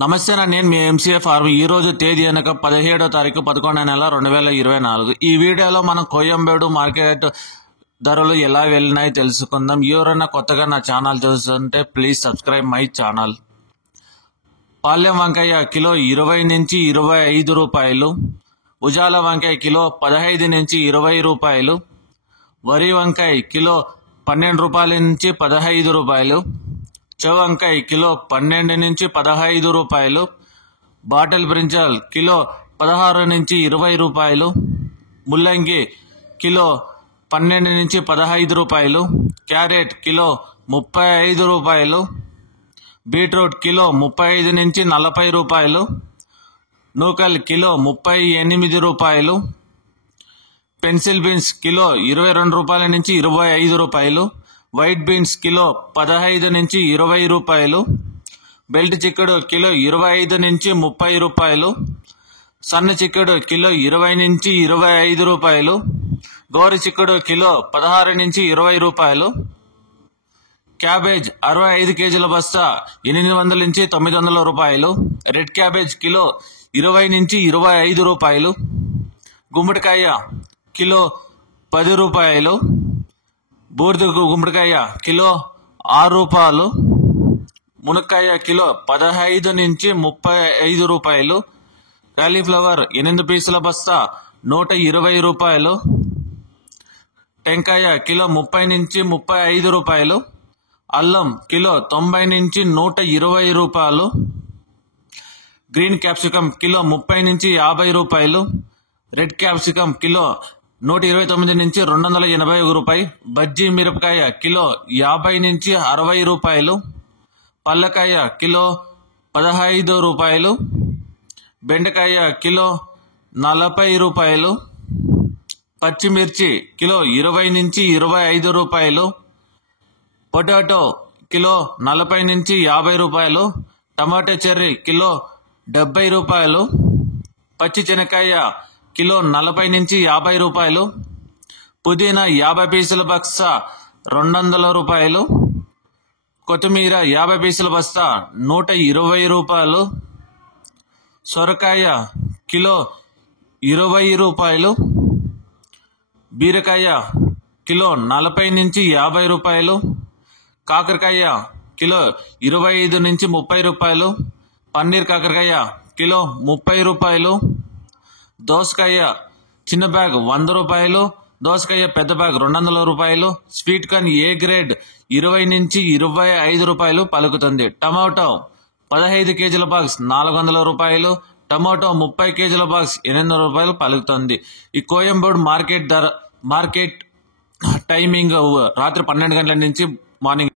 నమస్తే నేను మీ MCA form. ఈ రోజు తేదీ అనక 17వ తారీఖు 11వ నెల 2024. ఈ వీడియోలో మనం కోయంబేడు మార్కెట్ ధరలు ఎలా వెళ్ళినాయి తెలుసుకుందాం. ఎవరైనా కొత్తగా నా ఛానల్ చూస్తుంటే please subscribe my channel. Palem వంకాయ కిలో 20 నుంచి 25 రూపాయలు. ఉజాల వంకాయ కిలో 15 నుంచి 20 రూపాయలు. వరి వంకాయ కిలో 12 రూపాయల నుంచి 15 రూపాయలు. చవంకాయ కిలో 12 నుంచి 15 రూపాయలు. బాటిల్ బ్రింజాల్ కిలో 16 నుంచి 20 రూపాయలు. ముల్లంగి కిలో 12 నుంచి 15 రూపాయలు. క్యారెట్ కిలో 35 రూపాయలు. బీట్రూట్ కిలో 35 నుంచి 40 రూపాయలు. నూకల్ కిలో 38 రూపాయలు. పెన్సిల్ బీన్స్ కిలో 22 రూపాయల నుంచి 25 రూపాయలు. వైట్ బీన్స్ కిలో 15 నుంచి 20 రూపాయలు. బెల్ట్ చిక్కుడు కిలో 25 నుంచి 30 రూపాయలు. సన్న చిక్కుడు కిలో 20 నుంచి 25 రూపాయలు. గోరు చిక్కుడు కిలో 16 నుంచి 20 రూపాయలు. క్యాబేజ్ 65 కేజీల బస్తా 800 నుంచి 900 రూపాయలు. రెడ్ క్యాబేజ్ కిలో 20 నుంచి 25 రూపాయలు. గుమ్మడికాయ కిలో 10 రూపాయలు. బూడిద గుమ్మడికాయ కిలో 6 రూపాయలు. మునక్కాయ కిలో 15 నుంచి 35 రూపాయలు. కాలీఫ్లవర్ 8 పీసుల బస్తా 120 రూపాయలు. టెంకాయ కిలో 30 నుంచి 35 రూపాయలు. అల్లం కిలో 90 నుంచి 120 రూపాయలు. గ్రీన్ క్యాప్సికం కిలో 30 నుంచి 50 రూపాయలు. రెడ్ క్యాప్సికం కిలో 129 నుంచి 281 రూపాయలు. బజ్జీ మిరపకాయ కిలో 50 నుంచి 60 రూపాయలు. పల్లకాయ కిలో 15 రూపాయలు. బెండకాయ కిలో 40 రూపాయలు. పచ్చిమిర్చి కిలో 20 నుంచి 25 రూపాయలు. పొటాటో కిలో 40 నుంచి 50 రూపాయలు. టమాటో చెర్రీ కిలో 70 రూపాయలు. పచ్చి శనక్కాయ కిలో 40 నుంచి 50 రూపాయలు. పుదీనా 50 పీసుల బస్తా 200 రూపాయలు. కొత్తిమీర 50 పీసుల బస్తా 120 రూపాయలు. సొరకాయ కిలో 20 రూపాయలు. బీరకాయ కిలో 40 నుంచి 50 రూపాయలు. కాకరకాయ కిలో 25 నుంచి 30 రూపాయలు. పన్నీర్ కాకరకాయ కిలో 30 రూపాయలు. దోసకాయ చిన్న బ్యాగ్ 100 రూపాయలు. దోసకాయ పెద్ద బ్యాగ్ 200 రూపాయలు. స్వీట్ కార్న్ ఏ గ్రేడ్ 20 నుంచి 25 రూపాయలు పలుకుతుంది. టమాటో 15 కేజీల బాక్స్ 400 రూపాయలు. టమాటో 30 కేజీల బాక్స్ 800 రూపాయలు పలుకుతుంది. ఈ కోయంబేడు మార్కెట్ టైమింగ్ రాత్రి 12 గంటల నుంచి మార్నింగ్